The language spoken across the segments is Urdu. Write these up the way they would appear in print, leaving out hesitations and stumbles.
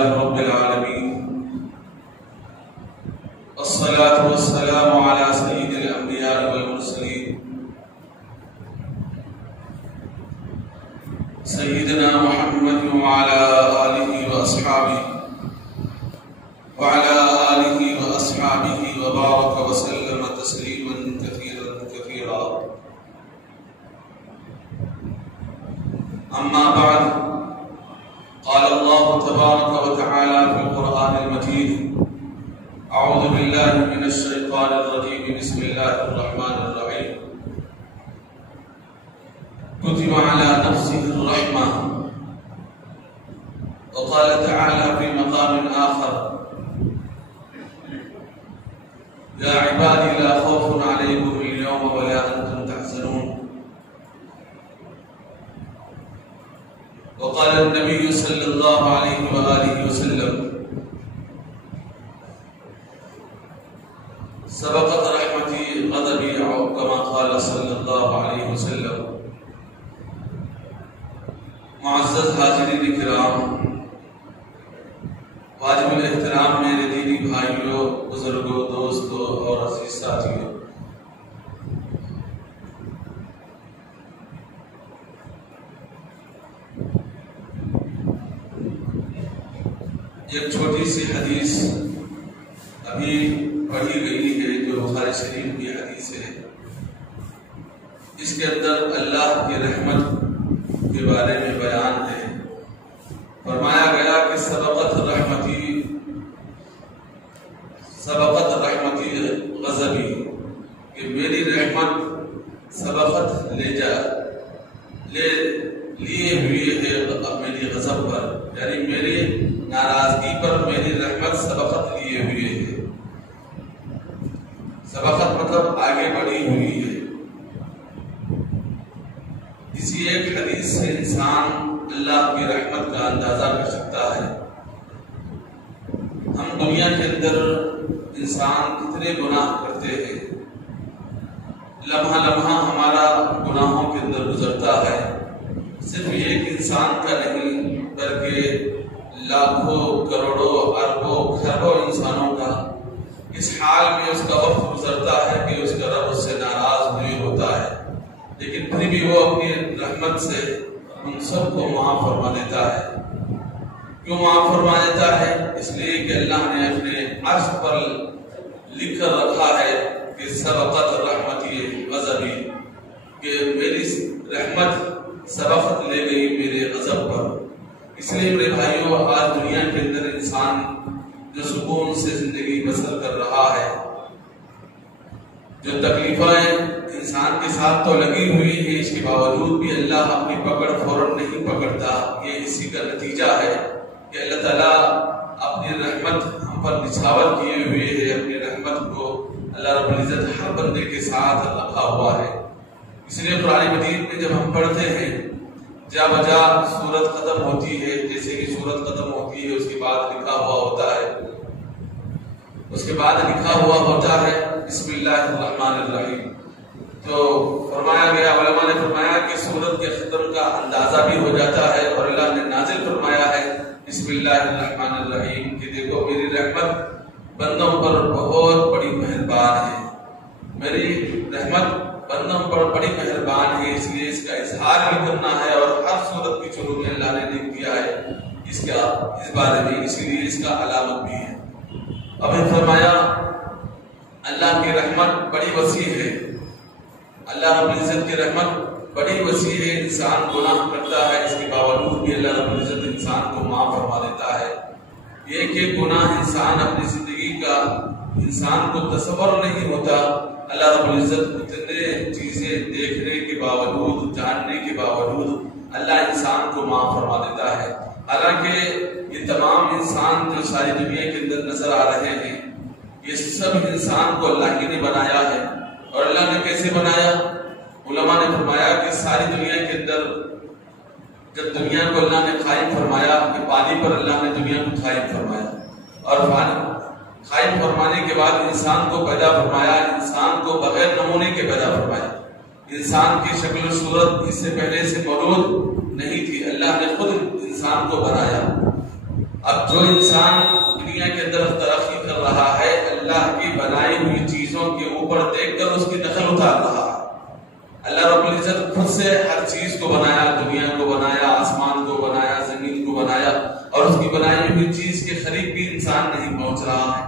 لله رب العالمين والصلاة والسلام على سيد الأنبياء والمرسلين سيدنا محمد وعلى آله وأصحابه وبارك وسلم تسليما كثيرا كثيرا. أما بعد، قال الله تبارك وتعالى في القرآن المجيد: أعوذ بالله من الشيطان الرجيم، بسم الله الرحمن الرحيم. كتب على نفسه الرحمة. وقال تعالى في مقام آخر: يا عبادي لا خوف عليكم اليوم ولا أنتم تحزنون. وقال النبي صلى الله عليه وآله وسلم: سبقت رحمتي غضبي، أو كما قال صلى الله عليه وسلم. معزز حاضرین کرام، واجب الاحترام میرے دینی بھائیوں، بزرگوں، دوستوں اور عزیز ساتھیوں، ایک چھوٹی سی حدیث ابھی پڑھی گئی ہے جو بخاری شریف کی حدیث ہے. اس کے اندر اللہ کی رحمت کے بارے میں بیان ہے. فرمایا گیا کہ سبقت رحمتی غضبی، کہ میری رحمت سبقت لیے ہوئی ہے میری غضب پر، یعنی میری ناراضگی پر میری رحمت سبقت لیے ہوئی ہے. سبقت مطلب آگے بڑھی ہوئی ہے. اسی ایک حدیث سے انسان اللہ کی رحمت کا اندازہ کر سکتا ہے. ہم دنیا کے اندر انسان کتنے گناہ کرتے ہیں، لمحہ لمحہ ہمارا گناہوں کے اندر گزرتا ہے. صرف ایک انسان کا نہیں بلکہ لاکھوں، کروڑوں، اربوں، کھربوں انسانوں کا اس حال میں اس کا وقت گزرتا ہے کہ اس کا رب اس سے ناراض ہوئے ہوتا ہے، لیکن پھر بھی وہ اپنی رحمت سے ہم سب کو معاف فرما دیتا ہے. کیوں معاف فرما دیتا ہے؟ اس لیے کہ اللہ نے اپنے عرش پر لکھ کر رکھا ہے کہ سبقت رحمتی غضبی، کہ میری رحمت سبقت لے گئی میرے غضب پر. اس لیے میرے بھائیوں، آج دنیا کے اندر انسان جو سکون سے زندگی بسر کر رہا ہے، جو تکلیفیں انسان کے ساتھ تو لگی ہوئی ہیں، اس کے باوجود بھی اللہ اپنی پکڑ فوراً نہیں پکڑتا. یہ اسی کا نتیجہ ہے کہ اللہ تعالیٰ اپنی رحمت ہم پر نچھاور کیے ہوئے ہے. اپنی رحمت کو اللہ رب العزت ہر بندے کے ساتھ رکھا ہوا ہے. اس لیے قرآن مجید میں جب ہم پڑھتے ہیں، جا بجا سورت ختم ہوتی ہے، جیسے کہ سورت ختم ہوتی ہے اس کے بعد لکھا ہوا ہوتا ہے بسم اللہ الرحمن الرحیم. تو فرمایا گیا، علماء نے فرمایا کہ سورت کے ختم کا اندازہ بھی ہو جاتا ہے، اور اللہ نے نازل فرمایا ہے بسم اللہ الرحمن الرحیم کہ دیکھو میری رحمت بندوں پر بہت بڑی مہربان ہے. میری رحمت بندوں پر بڑی مہربان ہے، اس لیے اس کا اظہار بھی کرنا ہے. اور ہر سورت کی شروع میں اللہ نے لکھ دیا ہے اس بارے میں، اسی لیے اس کا علامت بھی ہے. اب فرمایا اللہ کی رحمت بڑی وسیع ہے. اللہ رب العزت کی رحمت بڑی وسیع ہے. انسان گناہ کرتا ہے، اس کے باوجود بھی اللہ رب العزت انسان کو معاف فرما دیتا ہے. یہ کہ گناہ انسان اپنی زندگی کا انسان کو تصور نہیں ہوتا. اللہ رب العزت اتنے چیزیں دیکھنے کے باوجود، جاننے کے باوجود اللہ انسان کو معاف فرما دیتا ہے. حالانکہ یہ تمام انسان جو ساری دنیا کے اندر نظر آ رہے ہیں، یہ سب انسان کو اللہ ہی نے بنایا ہے. اور اللہ نے کیسے بنایا؟ علماء نے فرمایا کہ ساری دنیا کے اندر جب دنیا کو اللہ نے قائم فرمایا، کہ پانی پر اللہ نے دنیا کو قائم فرمایا، اور قائم فرمانے کے بعد انسان کو پیدا فرمایا. انسان کو بغیر نمونے کے پیدا فرمایا. انسان کی شکل و صورت اس سے پہلے سے موجود نہیں تھی، اللہ نے خود انسان کو بنایا. اب جو انسان دنیا کے اندر ترقی کر رہا ہے اللہ کی بنائی ہوئی چیزوں کے اوپر دیکھ کر اس کی نقل اتار رہا ہے. اللہ رب العزت خود سے ہر چیز کو بنایا, دنیا کو بنایا, آسمان کو بنایا, زمین کو بنایا, اور اس کی بنائی ہوئی چیز کے قریب بھی انسان نہیں پہنچ رہا ہے,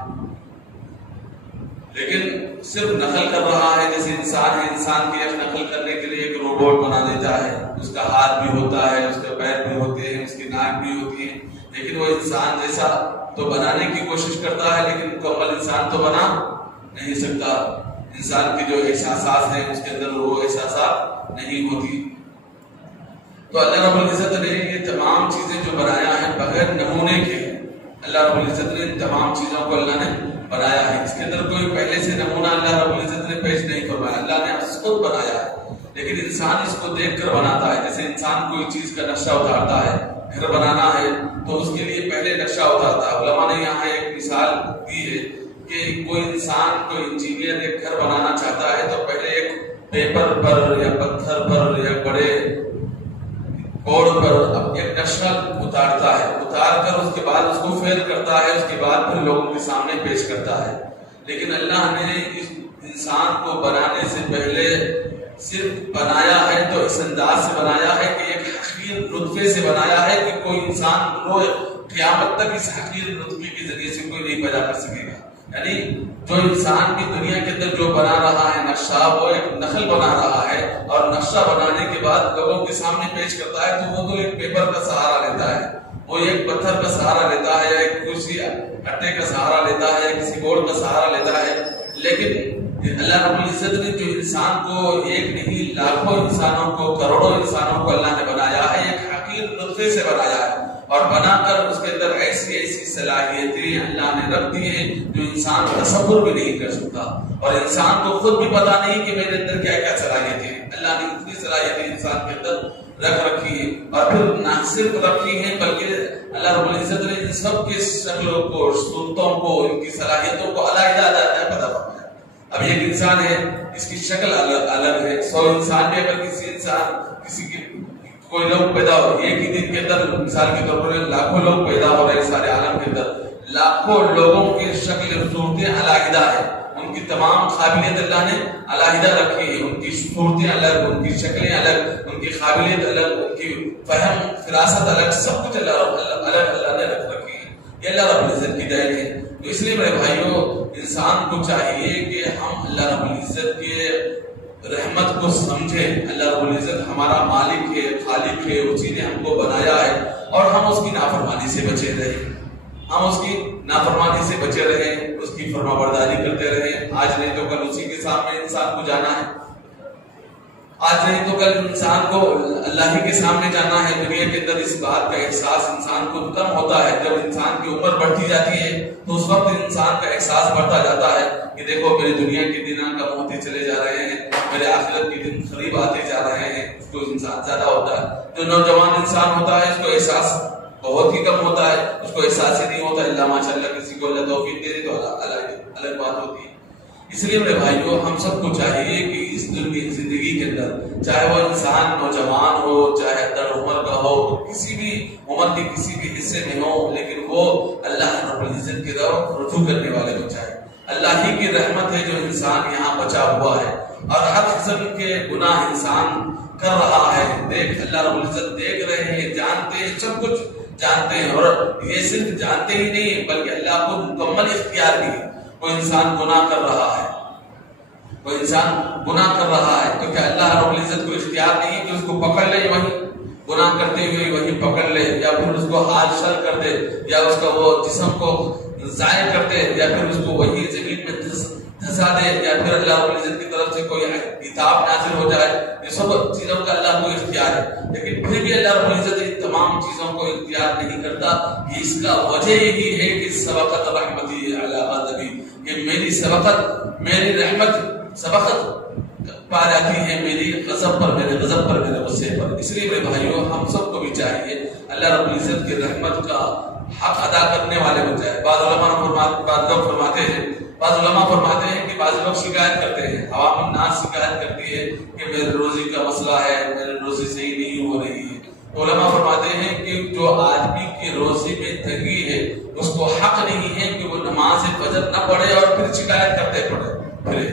لیکن صرف نقل کر رہا ہے. جیسے انسان ہے, انسان کی ایک نقل کرنے کے لیے ایک روبوٹ بنا دیتا ہے, اس کا ہاتھ بھی ہوتا ہے, اس کے پیر بھی ہوتے ہیں, اس کی ناک بھی ہوتی ہے, لیکن وہ انسان جیسا تو بنانے کی کوشش کرتا ہے, لیکن مکمل انسان تو بنا نہیں سکتا. انسان کی جو احساسات ہیں اس کے اندر وہ احساسات نہیں ہوتی. تو اللہ رب العزت نے یہ تمام چیزیں جو بنایا ہے بغیر نمونے کے, اللہ رب العزت نے ان تمام چیزوں کو اللہ نے بنایا ہے. اس کے اندر کوئی پہلے سے نمونہ اللہ رب العزت نے پیش نہیں فرمایا, اللہ نے خود بنایا ہے, لیکن انسان اس کو دیکھ کر بناتا ہے. جیسے انسان کوئی چیز کا نقشہ اتارتا ہے, گھر بنانا ہے تو اس کے لیے پہلے نقشہ اتارتا ہے. علماء نے یہاں ایک مثال دی ہے کہ کوئی انسان, کوئی انجینئر ایک گھر بنانا چاہتا ہے تو پہلے ایک پیپر پر یا پتھر پر یا بڑے بورڈ پر ایک نقشہ اتارتا ہے, اتار کر اس کے بعد اس کو فیل کرتا ہے, اس کے بعد پھر لوگوں کے سامنے پیش کرتا ہے. لیکن اللہ نے اس انسان کو بنانے سے پہلے صرف بنایا ہے تو اس انداز سے بنایا ہے کہ ایک حقیر نطفے سے بنایا ہے کہ کوئی انسان روز قیامت تک اس حقیر نطفے کے ذریعے سے کوئی نہیں پیدا کر سکے گا. یعنی جو انسان کی دنیا کے اندر جو بنا رہا ہے نقشہ, وہ ایک نقل بنا رہا ہے, اور نقشہ بنانے کے بعد لوگوں کے سامنے پیش کرتا ہے تو وہ تو ایک پیپر کا سہارا لیتا ہے, وہ ایک پتھر کا سہارا لیتا ہے, یا ایک کسی اٹے کا سہارا لیتا ہے, یا کسی بورڈ کا سہارا لیتا ہے. لیکن اللہ رب العزت نے جو انسان کو ایک نہیں لاکھوں انسانوں کو, کروڑوں انسانوں کو اللہ نے بنایا ہے, ایک حقیر نطفے سے بنایا ہے, اور بنا کر اس کے اندر ایسی ایسی صلاحیتیں اللہ نے رکھ دی ہیں جو انسان تصور بھی نہیں کر سکتا, اور انسان کو خود بھی پتا نہیں کہ میرے اندر کیا کیا صلاحیتیں ہیں. اللہ نے اتنی صلاحیتیں انسان کے اندر رکھ رکھی ہے, اور پھر نہ صرف رکھی ہیں بلکہ اللہ رب العزت نے ان سب کے شکلوں کو, صورتوں کو, ان کی صلاحیتوں کو علیحدہ علیحدہ پتا فرمایا. اب ایک انسان ہے, اس کی شکل الگ ہے. 100 انسان میں اگر کسی کی کوئی لوگ پیدا ہو, ایک ہی دن کے اندر مثال کے طور پر لاکھوں لوگ پیدا ہو رہے ہیں سارے عالم کے اندر, لاکھوں لوگوں کی شکل صورتیں علیحدہ ہیں, ان کی تمام قابلیت اللہ نے علیحدہ رکھی ہے, ان کی صورتیں الگ, ان کی شکلیں الگ, ان کی قابلیت الگ, ان کی فہم فراست الگ, سب کچھ اللہ نے رکھ رکھی ہے. یہ اللہ رب العزت کی دین ہے. تو اس لیے میرے بھائیوں, انسان کو چاہیے کہ ہم اللہ رب العزت کے رحمت کو سمجھے. اللہ رب العزت ہمارا مالک ہے, خالق ہے, اسی نے ہم کو بنایا ہے, اور ہم اس کی نافرمانی سے بچے رہیں, ہم اس کی نافرمانی سے بچے رہیں, اس کی فرما برداری کرتے رہیں. آج نہیں تو کل اسی کے سامنے انسان کو جانا ہے, آج نہیں تو کل انسان کو اللہ ہی کے سامنے جانا ہے. دنیا کے اندر اس بات کا احساس انسان کو کم ہوتا ہے. جب انسان کی عمر بڑھتی جاتی ہے تو اس وقت انسان کا احساس بڑھتا جاتا ہے کہ دیکھو میری دنیا کے دن کم ہوتے چلے جا رہے ہیں, میرے آخرت کے دن قریب آتے جا رہے ہیں. اس کو انسان زیادہ ہوتا ہے. جو نوجوان انسان ہوتا ہے اس کو احساس بہت ہی کم ہوتا ہے, اس کو احساس ہی نہیں ہوتا. اللہ ماشاء اللہ کسی کو اللہ توفیق دے دے تو الگ بات ہوتی ہے. اس لیے میرے بھائیوں, ہم سب کو چاہیے کہ اس زندگی کے اندر, چاہے وہ انسان نوجوان ہو, چاہے در عمر کا ہو, کسی بھی عمر کے کسی بھی حصے میں ہو, لیکن وہ اللہ رب العزت کی طرف رجوع کرنے والے ہو. چاہے اللہ ہی کی رحمت ہے جو انسان یہاں بچا ہوا ہے, اور ہر قسم کے گناہ انسان کر رہا ہے. دیکھ اللہ رب العزت دیکھ رہے ہیں, جانتے ہیں, سب کچھ جانتے ہیں, اور یہ صرف جانتے ہی نہیں بلکہ اللہ کو مکمل اختیار بھی ہے. کوئی انسان گناہ کر رہا ہے, کوئی انسان گناہ کر رہا ہے, تو کیا اللہ رب العزت کو اختیار نہیں ہے کہ اس کو پکڑ لے, وہیں گناہ کرتے ہوئے وہیں پکڑ لے, یا پھر اس کو حال شل کر دے, یا اس کا وہ جسم کو ضائع کر دے, یا پھر اس کو وہی زمین میں دھسا دے, یا پھر اللہ رب العزت کی طرف سے کوئی عذاب نازل ہو جائے. یہ سب چیزوں کا اللہ کو اختیار ہے, لیکن پھر بھی اللہ رب العزت ان تمام چیزوں کو اختیار نہیں کرتا. اس کا وجہ یہی ہے کہ سبقت رحمتی علی غضبی, کہ میری سبقت, میری رحمت سبقت پا جاتی ہے میری غضب پر, میرے غضب پر, میرے غصے پر. اس لیے میرے بھائیوں, ہم سب کو بھی چاہیے اللہ رب العزت کی رحمت کا حق ادا کرنے والے بن جائے. بعض لوگ فرماتے ہیں کہ بعض لوگ شکایت کرتے ہیں, عوام الناس شکایت کرتی ہے کہ میرے روزی کا مسئلہ ہے, میرے روزی صحیح نہیں ہو رہی ہے. علماء فرماتے ہیں کہ جو آدمی کی روزی میں تنگی ہے فجر نہ پڑھے اور پھر شکایت کرتے پھرے.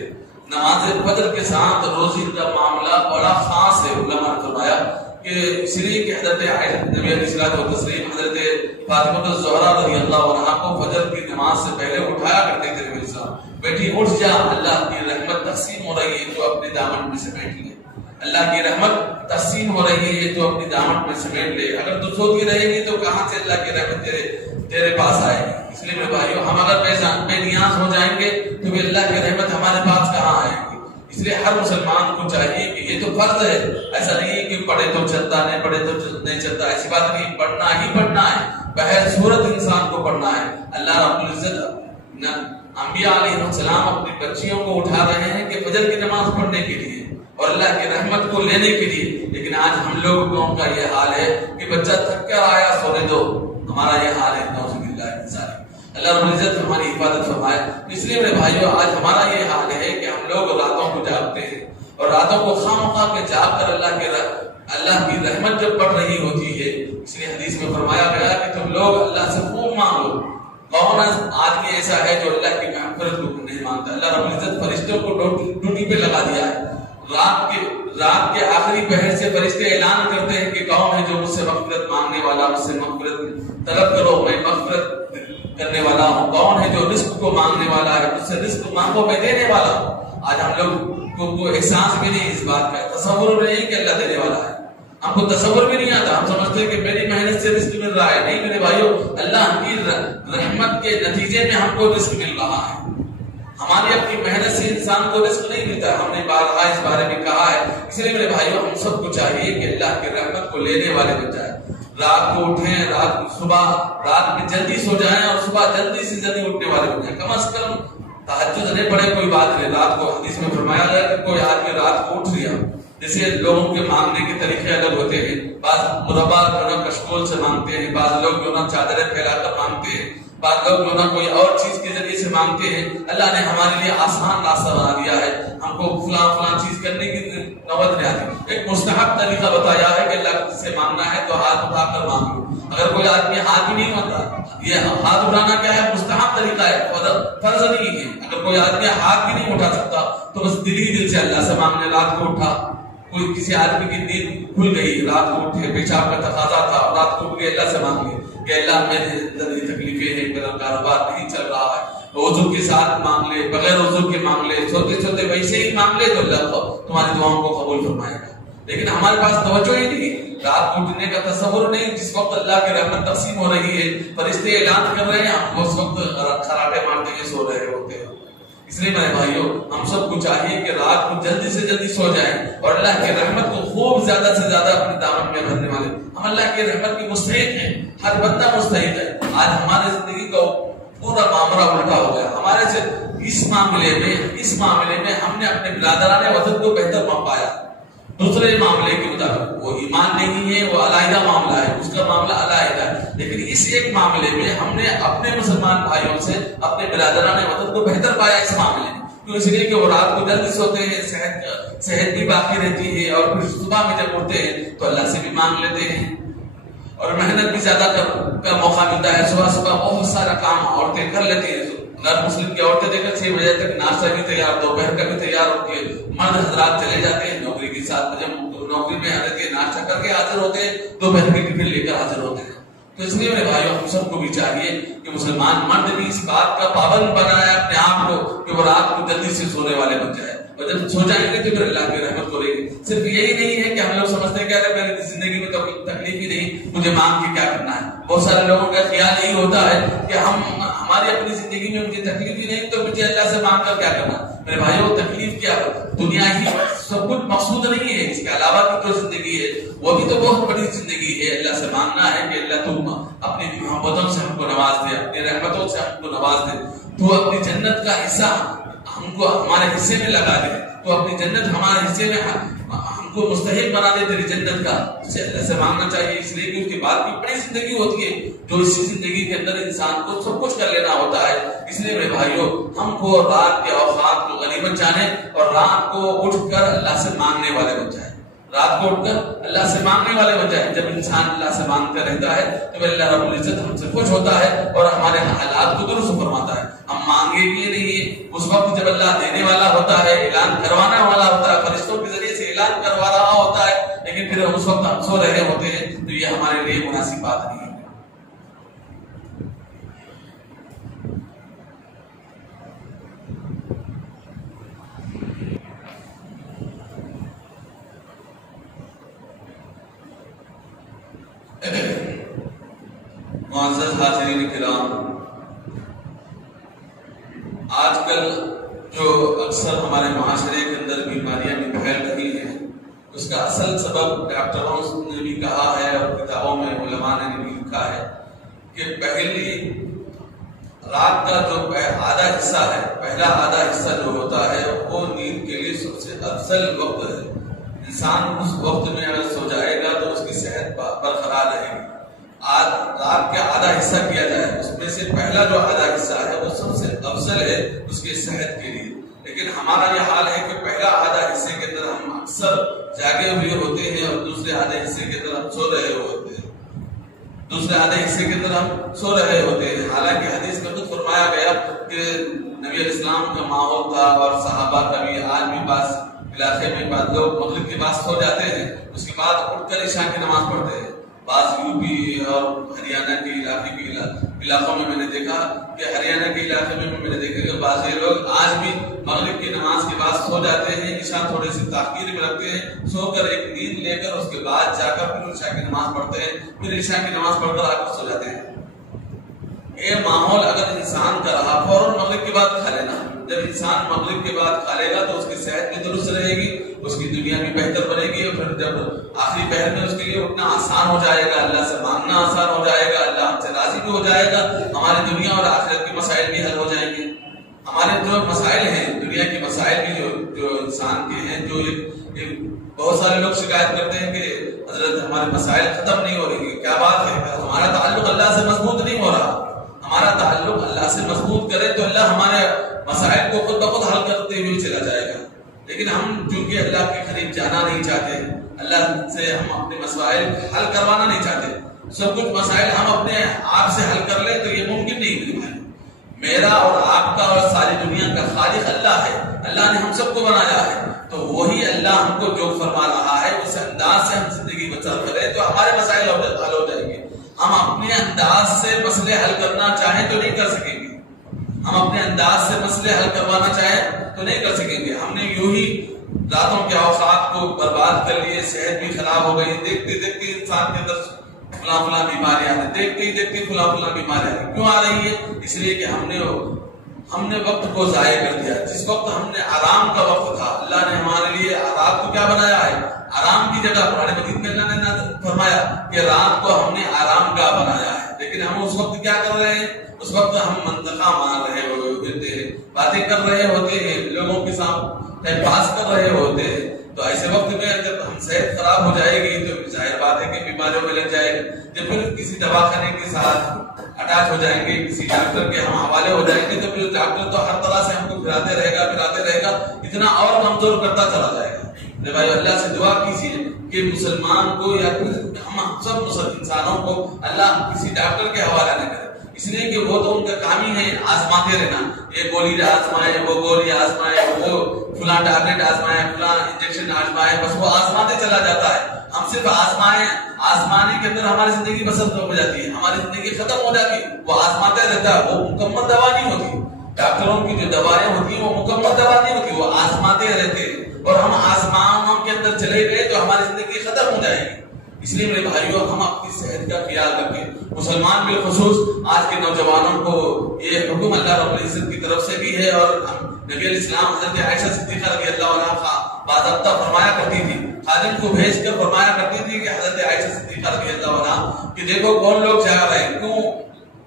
نماز فجر کے ساتھ روزی کا معاملہ بڑا خاص ہے. علماء نے فرمایا کہ اس لیے کہ حضرت نبی علیہ الصلوۃ والتسلیم حضرت فاطمہ الزہرا رضی اللہ عنہا کو فجر کی نماز سے پہلے اٹھایا کرتے تھے. نبی صاحب بیٹی اٹھ جا, اللہ کی رحمت تقسیم ہو رہی ہے تو اپنے دامن میں سمیٹ لے. اللہ کی رحمت تقسیم ہو رہی ہے تو اپنی دامن میں سمیٹ لے. اگر تو سوتی رہے گی تو کہاں سے اللہ کی رحمت تیرے پاس آئے گی. اس لیے میرے بھائیو, ہم اگر بے نیاز ہو جائیں گے تو پھر اللہ کی رحمت ہمارے پاس کہاں آئے گی. اس لیے ہر مسلمان کو چاہیے کہ یہ تو فرض ہے, ایسا نہیں ہے کہ پڑھے تو چلتا, نہیں پڑھے تو نہیں چلتا, ایسی بات نہیں. پڑھنا ہی پڑھنا ہے, بہر صورت انسان کو پڑھنا ہے. اللہ رب العزت انبیاء علیہ السلام اپنی بچیوں کو اٹھا رہے ہیں کہ فجر کی نماز پڑھنے کے لیے اور اللہ کی رحمت کو لینے کے لیے. لیکن آج ہم لوگوں کا یہ حال ہے کہ بچہ تھک کر آیا سونے دو, ہمارا یہ حال ہے. نعوذ باللہ من ذالک. اللہ رب العزت ہماری حفاظت فرمائے. اس لیے میرے بھائیوں, آج ہمارا یہ حال ہے کہ ہم لوگ راتوں کو جاگتے ہیں اور راتوں کو خواہ کے جاگ کر اللہ کی رحمت جب پڑ رہی ہوتی ہے. اس لیے حدیث میں فرمایا گیا کہ تم لوگ اللہ سے خوب مانگو. کون آدمی ایسا ہے جو اللہ کی مغفرت کو نہیں مانگتا؟ اللہ رب العزت فرشتوں کو ڈیوٹی پہ لگا دیا ہے. رات کے آخری پہر سے فرشتے اعلان کرتے ہیں کہ کون ہے جو مجھ سے مغفرت مانگنے والا, مجھ سے مغفرت طلب کرو, میں مغفرت کرنے والا ہوں. کون ہے جو رزق کو مانگنے والا ہے, مجھ سے رزق مانگو میں دینے والا ہوں. آج ہم لوگ کو احساس بھی نہیں اس بات کا, تصور نہیں کہ اللہ دینے والا ہے. ہم کو تصور بھی نہیں آتا, ہم سمجھتے ہیں کہ میری محنت سے رزق مل رہا ہے. نہیں میرے بھائیو, اللہ کی رحمت کے نتیجے میں ہم کو رزق مل رہا ہے. ہماری اپنی محنت سے انسان کو رزق نہیں ملتا. ہم نے بارہا اس بارے میں کہا ہے. اس لیے میرے بھائیو, ہم سب کو چاہیے کہ اللہ کی رحمت کو لینے والے بن جائیں. رات کو اٹھیں, رات میں جلدی سو جائیں اور صبح جلدی سے جلدی اٹھنے والے بن جائیں. کم از کم تہجد نہیں پڑھے کوئی بات نہیں. رات کو حدیث میں فرمایا گیا کہ کوئی آدمی رات کو اٹھ لیا, جیسے لوگوں کے مانگنے کے طریقے الگ ہوتے ہیں. بعض مربع جو نا کشکول سے مانگتے ہیں, بعض لوگ جو نا چادریں پھیلا کر مانگتے ہیں, بعض لوگ جو نا کوئی اور چیز کے ذریعے سے مانگتے ہیں. اللہ نے ہمارے لیے آسان راستہ بنا دیا ہے. ہم کو فلاں چیز کرنے کی نوبت نہیں آتی. ایک مستحب طریقہ بتایا ہے کہ اللہ سے مانگنا ہے تو ہاتھ اٹھا کر مانگو. اگر کوئی آدمی ہاتھ بھی نہیں اٹھاتا, یہ ہاتھ اٹھانا کیا ہے, مستحب طریقہ ہے, فرض نہیں ہے. اگر کوئی آدمی ہاتھ بھی نہیں اٹھا سکتا تو بس دل سے اللہ سے مانگنے. رات کو اٹھا, کوئی کسی آدمی کی نیند کھل گئی, رات کو اٹھے, پیشاب کا تقاضا تھا, رات کو اٹھ کے اللہ سے مانگے کہ اللہ میرے اندر یہ تکلیفیں ہیں, میرا کاروبار نہیں چل رہا ہے. وضو کے ساتھ مانگ لے, بغیر وضو کے مانگ لے, سوتے ویسے ہی مانگ لے تو اللہ تمہاری دعاؤں کو قبول فرمائے گا. لیکن ہمارے پاس توجہ ہی نہیں, رات کو اٹھنے کا تصور نہیں. جس وقت اللہ کی رحمت تقسیم ہو رہی ہے, فرشتے اعلان کر رہے ہیں, ہم اس وقت خراٹے مارتے ہوئے سو رہے ہوتے ہیں. اس لیے میرے بھائیوں, ہم سب کو چاہیے کہ رات کو جلدی سے جلدی سو جائیں اور اللہ کی رحمت کو خوب زیادہ سے زیادہ اپنے دامن میں بھرنے والے. ہم اللہ کی رحمت کے مستحق ہیں, ہر بندہ مستحق ہے. آج ہمارے زندگی کا پورا معاملہ الٹا ہو گیا. ہمارے سے اس معاملے میں ہم نے اپنے برادران وطن کو بہتر پایا. دوسرے معاملے کے مطابق وہ ایمان نہیں ہے, وہ علیحدہ معاملہ ہے, اس کا معاملہ علیحدہ ہے. لیکن اس ایک معاملے میں ہم نے اپنے مسلمان بھائیوں سے اپنے برادران وطن کو بہتر پایا اس معاملے میں. کیوں؟ اس لیے کہ وہ رات کو جلدی سوتے ہیں, صحت بھی باقی رہتی ہے, اور پھر صبح میں جب اٹھتے ہیں تو اللہ سے بھی مانگ لیتے ہیں اور محنت بھی زیادہ کا موقع ملتا ہے. صبح بہت سارا کام عورتیں کر لیتی ہیں. غیر مسلم کی عورتیں دیکھیں 6 بجے تک ناشتہ بھی تیار, دوپہر کا بھی تیار ہوتی ہے. مرد حضرات چلے جاتے ہیں نوکری کے ساتھ, جب نوکری میں حضرت کے ناشتہ کر کے حاضر ہوتے ہیں, دوپہر کے ٹفن لے کر حاضر ہوتے ہیں. تو اس لیے میرے بھائیوں, ہم سب کو بھی چاہیے کہ مسلمان مرد بھی اس بات کا پابند بنائے اپنے آپ کو کہ وہ رات کو جلدی سے سونے والے بن جائے, اور جب سو جائیں گے تو پھر اللہ کی رحمت کرے گی. صرف یہی نہیں ہے کہ ہم لوگ سمجھتے ہیں کہ ارے میری زندگی میں تکلیف ہی نہیں, مجھے مانگ کے کیا کرنا ہے. بہت سارے لوگوں کا خیال یہی ہوتا ہے کہ ہماری اپنی زندگی میں مجھے تکلیف ہی نہیں تو مجھے اللہ سے مانگ کر کیا کرنا. میرے بھائیوں, تکلیف کیا, دنیا ہی سب کچھ مقصود نہیں ہے, اس کے علاوہ کی جو زندگی ہے وہ بھی تو بہت بڑی زندگی ہے. اللہ سے مانگنا ہے کہ اللہ تم اپنی محبتوں سے ہم کو نواز دے, اپنی رحمتوں سے ہم کو نواز دے, تو اپنی جنت کا حصہ ہم کو ہمارے حصے میں لگا دے, تو اپنی جنت ہمارے حصے میں ہم کو مستحق بنا دے تیری جنت کا. اسے اللہ سے مانگنا چاہیے. اس لیے کہ اس کے بعد کی بڑی زندگی ہوتی ہے جو اسی زندگی کے اندر انسان کو سب کچھ کر لینا ہوتا ہے. اس لیے میرے بھائیوں, ہم کو رات کے اوقات کو غنیمت جانے اور رات کو اٹھ کر اللہ سے مانگنے والے بن جائیں. رات کو اٹھ کر اللہ سے مانگنے والے بن جائیں. جب انسان اللہ سے مانگتا رہتا ہے تو پھر اللہ رب العزت ہم سے خوش ہوتا ہے اور ہمارے حالات کو درست فرماتا ہے. ہم مانگے مانگے گی نہیں. اس وقت جب اللہ دینے والا ہوتا ہے, اعلان کروانا والا ہوتا ہے, فرشتوں کے ذریعے سے اعلان کروا رہا ہوتا ہے, لیکن پھر اس وقت ہم سو رہے ہوتے ہیں, تو یہ ہمارے لیے مناسب بات نہیں ہے. معزز حاضرین کرام, آج کل جو اکثر ہمارے معاشرے کے اندر بیماریاں بھی پھیل رہی ہیں, اس کا اصل سبب ڈاکٹروں نے بھی کہا ہے اور کتابوں میں علماء نے بھی لکھا ہے کہ پہلی رات کا جو آدھا حصہ ہے, پہلا آدھا حصہ جو ہوتا ہے وہ نیند کے لیے سب سے افضل وقت ہے. انسان اس وقت میں اگر سو جائے گا تو اس کی صحت برقرار رہے گی. رات کا آدھا حصہ کیا جائے, اس میں سے پہلا جو آدھا حصہ ہے وہ سب سے افضل ہے اس کی صحت کے لیے. لیکن ہمارا یہ حال ہے کہ پہلا آدھا حصے کے اندر ہم اکثر جاگے ہوئے ہوتے ہیں اور دوسرے آدھے حصے کے اندر ہم سو رہے ہوتے ہیں. دوسرے آدھے حصے کے اندر ہم سو رہے ہوتے ہیں. حالانکہ حدیث میں خود فرمایا گیا کہ نبی علیہ السلام کا ماحول تھا اور صحابہ کا بھی. آج بھی بعض علاقے میں بعض لوگ مغرب کے بعد سو جاتے ہیں, اس کے بعد اٹھ کر عشاء کی نماز پڑھتے ہیں. بعض یو پی اور ہریانہ کے علاقے علاقوں میں نے دیکھا کہ ہریانہ کے علاقے میں نے دیکھا کہ بعض لوگ آج بھی مغرب کی نماز کے بعد سو جاتے ہیں, عشاء تھوڑے سی تاخیر میں رکھتے ہیں, سو کر ایک نیند لے کر اس کے بعد جا کر پھر عشاء کی نماز پڑھتے ہیں, پھر عشاء کی نماز پڑھ کر آ کر سو جاتے ہیں. یہ ماحول اگر انسان کا رہا, فوراً مغرب کے بعد کھا لینا. جب انسان مغرب کے بعد کھا لے گا تو اس کی صحت بھی درست رہے گی, اس کی دنیا بھی بہتر بنے گی, اور پھر جب آخری پہر میں اس کے لیے اٹھنا آسان ہو جائے گا, اللہ سے مانگنا آسان ہو جائے گا, اللہ ہم سے راضی بھی ہو جائے گا, ہماری دنیا اور آخرت کے مسائل بھی حل ہو جائیں گے. ہمارے جو مسائل ہیں, دنیا کے مسائل بھی جو انسان کے ہیں, جو بہت سارے لوگ شکایت کرتے ہیں کہ حضرت ہمارے مسائل ختم نہیں ہو رہی. کیا بات ہے, ہمارا تعلق اللہ سے مضبوط نہیں ہو رہا. ہمارا تعلق اللہ سے مضبوط کرے تو اللہ ہمارے مسائل کو خود بخود حل کرتے ہوئے چلا جائے گا. لیکن ہم چونکہ اللہ کے قریب جانا نہیں چاہتے, اللہ سے ہم اپنے مسائل حل کروانا نہیں چاہتے, سب کچھ مسائل ہم اپنے آپ سے حل کر لیں تو یہ ممکن نہیں ہے. میرا اور آپ کا اور ساری دنیا کا خالق اللہ ہے. اللہ نے ہم سب کو بنایا ہے, تو وہی اللہ ہم کو جو فرما رہا ہے اس انداز سے ہم زندگی بسر کریں تو ہمارے مسائل حل ہو جائیں گے. ہم اپنے انداز سے مسئلے حل کرنا چاہیں تو نہیں کر سکیں گے. ہم اپنے انداز سے مسئلے حل کروانا چاہیں تو نہیں کر سکیں گے. ہم نے یوں ہی راتوں کے اوقات کو برباد کر لیے, صحت بھی خراب ہو گئی. دیکھتے دیکھتے انسان کے اندر فلاں بیماریاں ہیں, دیکھتے ہی دیکھتے فلاں بیماریاں ہیں. کیوں آ رہی ہے؟ اس لیے کہ ہم نے وقت کو ضائع کر دیا. جس وقت ہم نے آرام کا وقت تھا, اللہ نے ہمارے لیے رات کو کیا بنایا ہے؟ آرام کی جگہ. قرآن مجید میں اللہ نے فرمایا کہ رات کو ہم نے آرام کا بنایا ہے. لیکن ہم اس وقت کیا کر رہے ہیں؟ اس وقت ہم منطقہ مار رہے ہوتے ہیں, باتیں کر رہے ہوتے ہیں, لوگوں کے ساتھ ٹائم پاس کر رہے ہوتے ہیں. تو ایسے وقت میں جب ہم صحت خراب ہو جائے گی تو ظاہر بات ہے کہ بیماریوں میں لگ جائے گا. جب پھر کسی دواخانے کے ساتھ اٹیچ ہو جائیں گے, کسی ڈاکٹر کے ہم حوالے ہو جائیں گے, تو پھر ڈاکٹر تو ہر طرح سے ہم کو پھراتے رہے گا, اتنا اور کمزور کرتا چلا جائے گا. بھائی اللہ سے دعا کیجیے کہ مسلمان کو یا ہم سب انسانوں کو اللہ کسی ڈاکٹر کے حوالہ نہ کرے. اس لیے کہ وہ تو ان کا کام ہی ہے آزماتے رہنا. یہ گولی آزمائے, وہ گولی آزمائے, وہ فلاں ٹیبلٹ آزمائے, فلاں انجیکشن آزمائے, بس وہ آزماتے چلا جاتا ہے. ہم صرف آزمانے کے اندر ہماری زندگی بسر ہو جاتی ہے, ہماری زندگی ختم ہو جاتی ہے. وہ آزماتے رہتا ہے, وہ مکمل دوا نہیں ہوتی. ڈاکٹروں کی جو دوائیں ہوتی ہیں وہ مکمل دوا نہیں ہوتی, وہ آزماتے رہتے ہیں. اور ہم آسمانوں کے اندر چلے گئے تو ہماری زندگی ختم ہو جائے گی. اس لیے میرے بھائیوں, ہم اپنی صحت کا خیال رکھیں. مسلمان بالخصوص آج کے نوجوانوں کو یہ حکم اللہ رب العزت کی طرف سے بھی ہے, اور نبی علیہ السلام حضرت عائشہ صدیقہ رضی اللہ عنہا باضابطہ فرمایا کرتی تھی, خادم کو بھیج کر فرمایا کرتی تھی کہ حضرت عائشہ صدیقہ رضی اللہ عنہا کہ دیکھو کون لوگ جا رہے ہیں, کیوں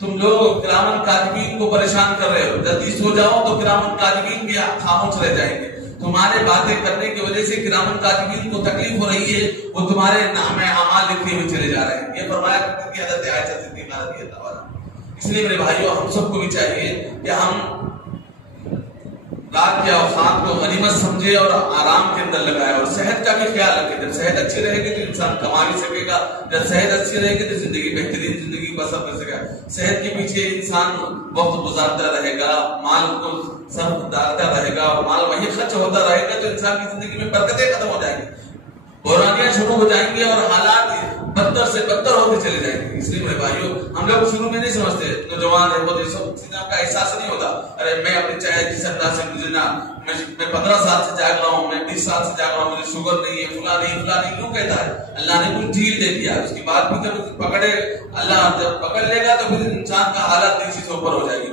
تم لوگ کرامن کاتبین کو پریشان کر رہے ہو. جلدی سو جاؤ تو کرامن کاتبین بھی خاموش رہ جائیں گے. تمہارے باتیں کرنے کی وجہ سے کرامن کاتبین کو تکلیف ہو رہی ہے, وہ تمہارے نام اعمال لکھتے ہوئے چلے جا رہے ہیں. یہ فرمایا کرتی تھی حضرت عائشہ صدیقہ رضی اللہ عنہا. اس لیے میرے بھائیوں, ہم سب کو بھی چاہیے کہ ہم رات کے اوقات کو غنیمت سمجھے اور آرام کے اندر لگائے، اور صحت کا بھی خیال رکھے. جب صحت اچھی رہے گی تو انسان کما بھی سکے گا، جب صحت اچھی رہے گی تو زندگی بہترین زندگی بسر کر سکے گا. صحت کے پیچھے انسان وقت گزارتا رہے گا، مال کو صرف ڈالتا رہے گا اور مال وہی خرچ ہوتا رہے گا تو انسان کی زندگی میں برکتیں ختم ہو جائیں گی، بحرانیاں شروع ہو جائیں گی اور حالات بدتر سے بدتر ہوتے چلے جائیں گے. اس لیے میرے بھائیوں، ہم لوگ شروع میں نہیں سمجھتے، نوجوان ہے وہ سب چیزوں کا احساس نہیں ہوتا. ارے میں اپنی چاہے جس انداز سے گزرنا، میں 15 سال سے جاگ رہا ہوں، میں 20 سال سے جاگ رہا ہوں، مجھے شوگر نہیں ہے، فلاں نہیں کیوں کہتا ہے؟ اللہ نے کچھ ڈھیل دے دیا، اس کی بات بھی جب پکڑے اللہ جب پکڑ لے گا تو پھر انسان کا حالت نیچے سے اوپر ہو جائے گی،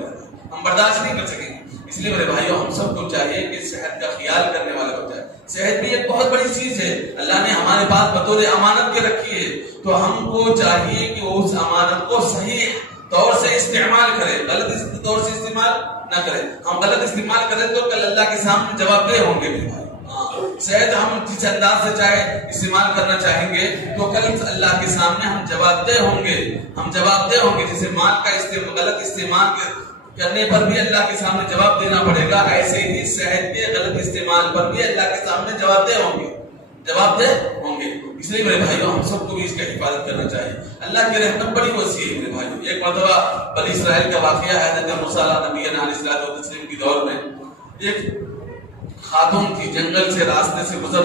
ہم برداشت نہیں کر سکیں گے. اس لیے میرے بھائیوں، ہم سب کو چاہیے کہ صحت کا خیال کرنے والا ہو جائے. صحت بھی ایک بہت بڑی چیز ہے، اللہ نے ہمارے پاس بطور امانت کے رکھی ہے، تو ہم کو چاہیے کہ اس امانت کو صحیح طور سے استعمال کریں، غلط طور سے استعمال نہ کریں. ہم غلط استعمال کریں تو کل اللہ کے سامنے جواب دہ ہوں گے. میرے بھائی، صحت ہم جس انداز سے چاہے استعمال کرنا چاہیں گے تو کل اللہ کے سامنے ہم جواب دہ ہوں گے. ہم جواب دہ ہوں گے. جسے مال کا غلط استعمال کرنے پر بھی اللہ کے سامنے جواب دینا پڑے گا، ایسے ہی صحت کے غلط استعمال پر بھی اللہ کے سامنے جواب دہ ہوں گے. اس لیے میرے بھائیوں، ہم سب کو بھی اس کا حفاظت کرنا چاہیے. اللہ کی رحمت بڑی وسیع ہے میرے بھائیوں. ایک مرتبہ بنی اسرائیل کا واقعہ ہے، حضرت موسیٰ نبی علیہ الصلوۃ والتسلیم کی دور میں ایک خاتون تھی، جنگل کے راستے سے گزر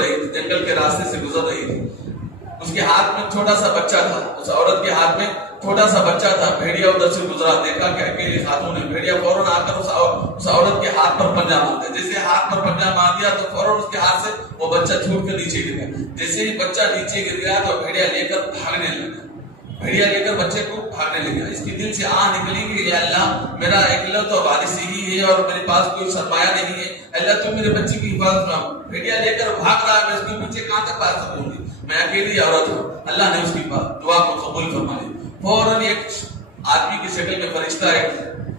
رہی تھی. اس کے ہاتھ میں چھوٹا سا بچہ تھا، اس عورت کے ہاتھ میں چھوٹا سا بچہ تھا. بھیڑیا ادھر سے گزرا، دیکھا کہ اکیلی خاتون ہے. بھیڑیا فوراً آ کر اس عورت کے ہاتھ پر پنجہ مارتا ہے. جیسے ہاتھ پر پنجہ مار دیا تو فوراً اس کے ہاتھ سے وہ بچہ چھوٹ کر نیچے گر گیا. جیسے ہی بچہ نیچے گر گیا تو بھیڑیا لے کر بچے کو بھاگنے لگا. اس کے دل سے نکلی کہ یا اللہ، میرا اکلوتا وارث ہی ہے اور میرے پاس کوئی سرمایہ نہیں ہے، اللہ تو میرے بچے کی حفاظت کرو. بھیڑیا لے کر بھاگ رہا ہے، میں اس کے پیچھے کہاں تک پاس سکوں گی، میں اکیلی عورت ہوں. اللہ نے اس کی دعا کو قبول فرما لی. فوراً ایک آدمی کی شکل میں فرشتہ ایک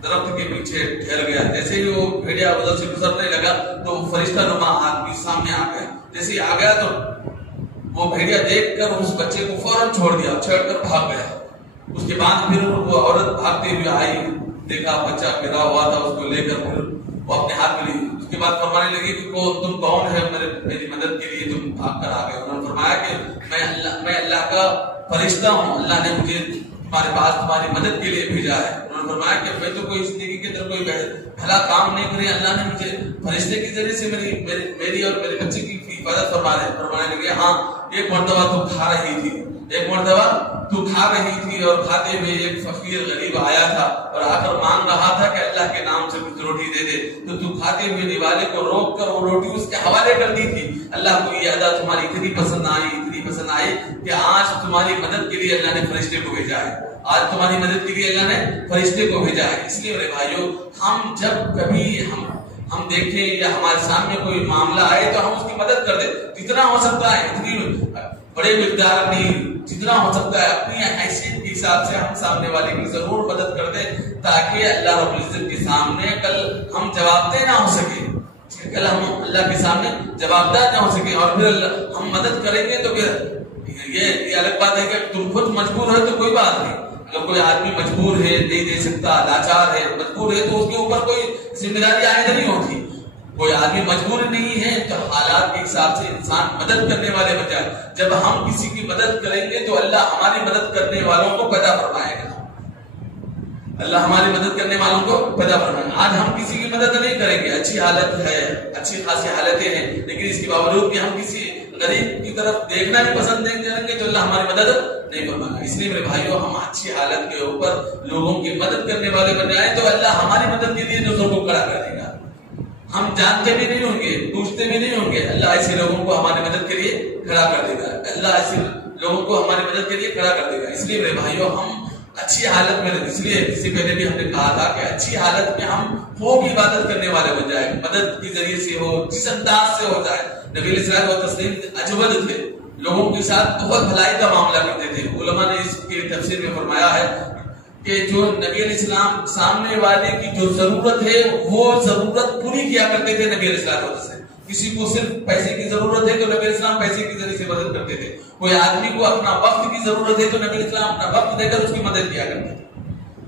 درخت کے پیچھے ٹھہر گیا. جیسے ہی وہ بھیڑیا ادھر سے گزرنے لگا تو وہ فرشتہ نما آدمی سامنے آ گیا. جیسے ہی آ گیا تو وہ بھیڑیا دیکھ کر اس بچے کو فوراً چھوڑ دیا، چھوڑ کر بھاگ گیا. اس کے بعد پھر وہ عورت بھاگتے ہوئے آئی، دیکھا بچہ گرا ہوا تھا، اس کو لے کر پھر وہ اپنے ہاتھ میں لی. اس کے بعد فرمانے لگی کہ تم کون ہے، میری مدد کے لیے تم بھاگ کر آ گئے. انہوں نے فرمایا کہ میں اللہ کا فرشتہ ہوں، اللہ نے مجھے تمہارے پاس تمہاری مدد کے لیے بھیجا ہے. انہوں نے فرمایا کہ میں تو کوئی زندگی کے اندر کوئی بھلا کام نہیں کرے، اللہ نے مجھے فرشتے کے ذریعے سے میری اور میرے بچے کی حفاظت فرمانے لگے. ہاں، ایک مرتبہ تو کھا رہی تھی اور کھاتے ہوئے ایک فقیر غریب آیا تھا اور آ کر مانگ رہا تھا کہ اللہ کے نام سے کچھ روٹی دے دے، تو کھاتے ہوئے دیوالے کو روک کر وہ روٹی اس کے حوالے کر دی تھی. اللہ کو یہ ادا تمہاری اتنی پسند آئی کہ آج تمہاری مدد کے لیے اللہ نے فرشتے کو بھیجا ہے. اس لیے میرے بھائیوں، ہم جب کبھی ہم دیکھیں یا ہمارے سامنے کوئی معاملہ آئے تو ہم اس کی مدد کر دیں. جتنا ہو سکتا ہے، اتنی بڑے مقدار نہیں، جتنا ہو سکتا ہے اپنی حیثیت کے حساب سے ہم سامنے والے کی ضرور مدد کر دیں، تاکہ اللہ رب العزت کے سامنے کل ہم جواب دہ نہ ہو سکے، کل ہم اللہ کے سامنے جواب دہ نہ ہو سکے. اور پھر ہم مدد کریں گے تو پھر یہ الگ بات ہے کہ تم خود مجبور ہے تو کوئی بات نہیں. اگر کوئی آدمی مجبور ہے، نہیں دے سکتا، لاچار ہے، مجبور ہے، تو اس کے اوپر کوئی ذمہ داری عائد نہیں ہوتی. کوئی آدمی مجبور نہیں ہے تو حالات کے حساب سے انسان مدد کرنے والے بن جائے. جب ہم کسی کی مدد کریں گے تو اللہ ہماری مدد کرنے والوں کو پیدا فرمائے گا. آج ہم کسی کی مدد نہیں کریں گے، اچھی حالت ہے، اچھی خاصی حالتیں ہیں، لیکن اس کے باوجود بھی ہم کسی غریب کی طرف دیکھنا بھی پسند نہیں کریں گے تو اللہ ہماری مدد نہیں فرمائے گا. اس لیے میرے بھائیوں، ہم اچھی حالت کے اوپر لوگوں کی مدد کرنے والے بن جائیں تو اللہ ہماری مدد کے لیے دوسروں کو کھڑا کر دے گا. ہم جانتے بھی نہیں ہوں گے، پوچھتے بھی نہیں ہوں گے، اللہ ایسے لوگوں کو ہماری مدد کے لیے کھڑا کر دے گا. اللہ ایسے لوگوں کو ہماری مدد کے لیے کھڑا کر دے گا. اس لیے میرے بھائیوں، ہم اچھی حالت میں، اس لیے اس سے پہلے بھی ہم نے کہا تھا کہ اچھی حالت میں ہم خوب عبادت کرنے والے بن جائیں، مدد کے ذریعے سے ہو، جس انداز سے ہو جائے. نبی علیہ الصلوۃ والتسلیم اجود تھے، لوگوں کے ساتھ بہت بھلائی کا معاملہ کرتے تھے. علماء نے اس کی تفسیر میں فرمایا ہے کہ جو نبی علیہ السلام سامنے والے کی جو ضرورت ہے وہ ضرورت پوری کیا کرتے تھے. نبی علیہ السلام سے کسی کو صرف پیسے کی ضرورت ہے تو نبی علیہ السلام پیسے کے ذریعے سے مدد کرتے تھے. کوئی آدمی کو اپنا وقت کی ضرورت ہے تو نبی علیہ السلام اپنا وقت دے کر اس کی مدد کیا کرتے تھے.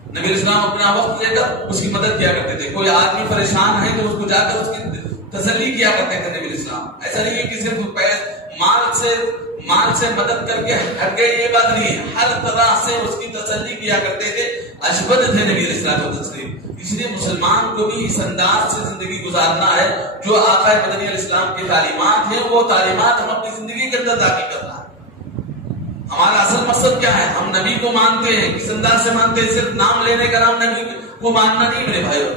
نبی اسلام اپنا وقت لے کر اس کی مدد کیا کرتے تھے. کوئی آدمی پریشان ہے تو اس کو جا کر اس کی تسلی کیا کرتے تھے نبی اسلام. ایسا نہیں ہے کہ صرف مال سے مدد کر کے ہٹ گئے، یہ بات نہیں ہے. ہر طرح سے اس کی تسلی کیا کرتے تھے. اشبد تھے نبی اسلام و تسلیم. اس لیے مسلمان کو بھی اس انداز سے زندگی گزارنا ہے جو آقا مدنی علیہ السلام کی تعلیمات ہیں، وہ تعلیمات ہم اپنی زندگی کے اندر داخل کرنا ہے. ہمارا اصل مقصد کیا ہے؟ ہم نبی کو مانتے ہیں. کس انداز سے مانتے ہیں؟ صرف نام لینے کا نام نبی کو ماننا نہیں میرے بھائیو.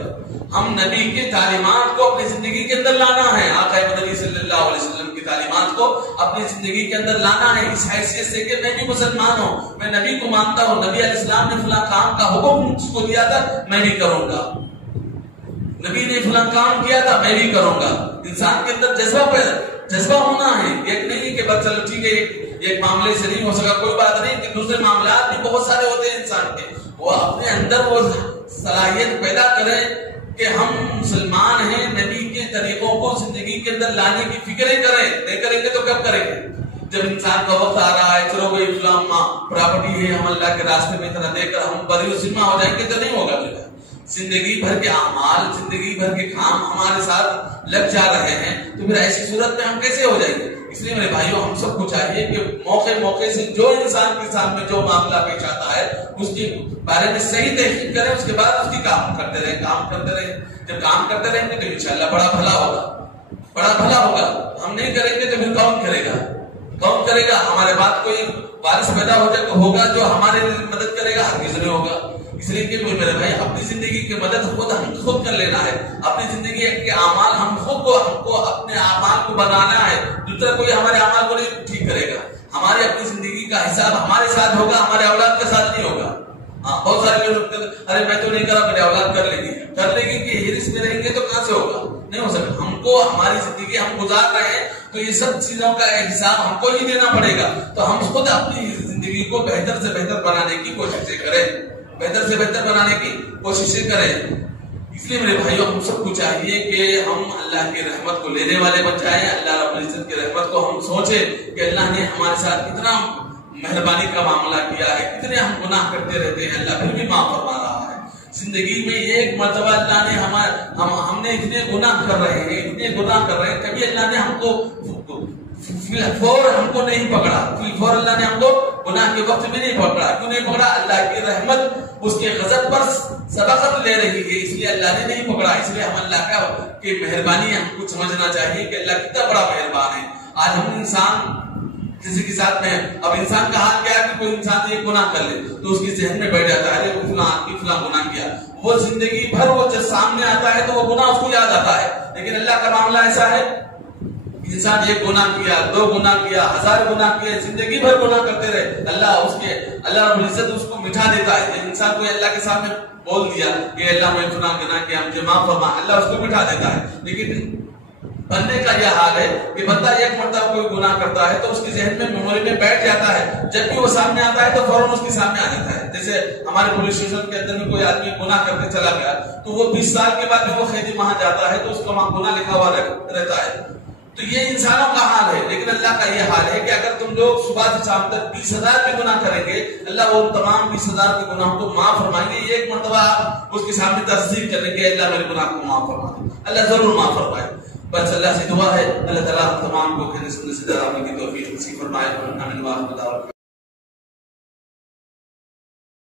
ہم نبی کی تعلیمات کو اپنی زندگی کے اندر لانا ہے. آقا مدنی صلی اللہ علیہ وسلم کی تعلیمات کو اپنی زندگی کے اندر لانا ہے، اس حیثیت سے کہ میں بھی مسلمان ہوں، میں نبی کو مانتا ہوں. نبی علیہ السلام نے فلاں کام کا حکم مجھ کو دیا تھا، میں بھی کروں گا. نبی نے فلاں کام کیا تھا، میں بھی کروں گا. انسان کے اندر جذبہ ہونا ہے. ایک نہیں کہ بس چلو ٹھیک ہے ایک معاملے سے نہیں ہو سکا، کوئی بات نہیں، کہ دوسرے معاملات بھی بہت سارے ہوتے ہیں انسان کے. وہ اپنے اندر وہ صلاحیت پیدا کریں کہ ہم مسلمان ہیں، نبی کے طریقوں کو زندگی کے اندر لانے کی فکریں کریں. نہیں کریں گے تو کب کریں گے؟ جب انسان کا وقت آ رہا ہے، چلو بھائی فلاں پراپرٹی ہے، ہم اللہ کے راستے میں اتنا دے کر ہم بری ذمہ ہو جائیں گے تو نہیں ہوگا. زندگی بھر کے اعمال، زندگی بھر کے کام ہمارے ساتھ لگ جا رہے ہیں تو پھر ایسی صورت میں ہم کیسے ہو جائیں گے؟ اس لیے میرے بھائیوں ہم سب کو چاہیے کہ موقع سے جو انسان کے سامنے جو معاملہ پیش آتا ہے اس کے بارے میں صحیح تحقیق کریں، اس کے بعد اس کی کام کرتے رہیں. جب کام کرتے رہیں گے تو انشاءاللہ بڑا بھلا ہوگا. ہم نہیں کریں گے تو پھر کون کرے گا؟ ہمارے بعد کوئی وارث پیدا ہوگا جو ہمارے لیے مدد کرے گا؟ ہرگز نہیں ہوگا. اس لیے کہ میرے بھائی اپنی زندگی کی مدد خود کر لینا ہے. اپنی زندگی کے اعمال ہم کو اپنے اعمال کو بنانا ہے. دوسرا کوئی ہمارے اعمال کو نہیں ٹھیک کرے گا. ہماری اپنی زندگی کا حساب ہمارے ساتھ ہوگا، ہمارے اولاد کے ساتھ نہیں ہوگا. بہت سارے لوگ ارے میں تو نہیں کرا، میرے اولاد کر لے گی کہ ہرس میں رہیں گے تو کہاں سے ہوگا؟ نہیں ہو سکتا. ہم کو ہماری زندگی ہم گزار رہے ہیں تو یہ سب چیزوں کا حساب ہم کو ہی دینا پڑے گا. تو ہم خود اپنی زندگی کو بہتر سے بہتر بنانے کی کوششیں کریں. اس لیے میرے بھائیوں ہم سب کو چاہیے کہ ہم اللہ کی رحمت کو لینے والے بن جائیں. اللہ رب العزت کی رحمت کو ہم سوچیں کہ اللہ نے ہمارے ساتھ کتنا مہربانی کا معاملہ کیا ہے، کتنے ہم گناہ کرتے رہتے ہیں، اللہ پھر بھی معاف فرما رہا ہے. زندگی میں ایک مرتبہ اللہ نے ہم نے اتنے گناہ کر رہے ہیں، کبھی اللہ نے ہم کو فور ہم کو نہیں پکڑا. فور اللہ نے ہم کو گناہ کے وقت میں نہیں پکڑا. کیوں نہیں پکڑا؟ اللہ کی رحمت اس کے غضب پر سبقت لے رہی ہے، اس لیے اللہ نے نہیں پکڑا. اس لیے ہم اللہ کی مہربانی ہم کو سمجھنا چاہیے کہ اللہ کتنا بڑا مہربان ہے. آج ہم انسان کسی کے ساتھ میں اب انسان کا حال کیا ہے کہ کوئی انسان ایک گناہ کر لے تو اس کے ذہن میں بیٹھ جاتا ہے وہ فلاں گناہ کیا. وہ زندگی بھر وہ جب سامنے آتا ہے تو وہ گناہ اس کو یاد آتا ہے. لیکن اللہ کا معاملہ ایسا ہے، انسان ایک گناہ کیا، 2 گناہ کیا، 1000 گناہ کیا، زندگی بھر گناہ کرتے رہے، اللہ رب العزت اس کو مٹھا دیتا ہے. انسان کو اللہ کے سامنے بول دیا کہ اللہ میں گناہ کیا، مجھے معاف فرما، اللہ اس کو مٹھا دیتا ہے. لیکن بندے کا یہ حال ہے کہ بندہ ایک مرتبہ کوئی گناہ کرتا ہے تو اس کے ذہن میں میموری میں بیٹھ جاتا ہے. جب بھی وہ سامنے آتا ہے تو فوراً اس کے سامنے آ جاتا ہے. جیسے ہمارے پولیس اسٹیشن کے اندر میں کوئی آدمی گناہ کرتے چلا گیا تو وہ 20 سال کے بعد وہ قیدی وہاں جاتا ہے تو اس کا وہاں گناہ لکھا ہوا رہتا ہے. تو یہ انسانوں کا حال ہے. لیکن اللہ کا یہ حال ہے کہ اگر تم لوگ صبح سے شام تک 20,000 بھی گناہ کریں گے، اللہ وہ تمام 20,000 کے گناہوں کو معاف فرمائیں گے. ایک مرتبہ آپ اس کے سامنے تصدیق کریں گے اللہ میرے گناہ کو معاف فرما دے، اللہ ضرور معاف فرمائے. بس اللہ سے دعا ہے اللہ تعالیٰ تمام کو کہنے سننے سے ڈرانے کی توفیق نصیب فرمائے.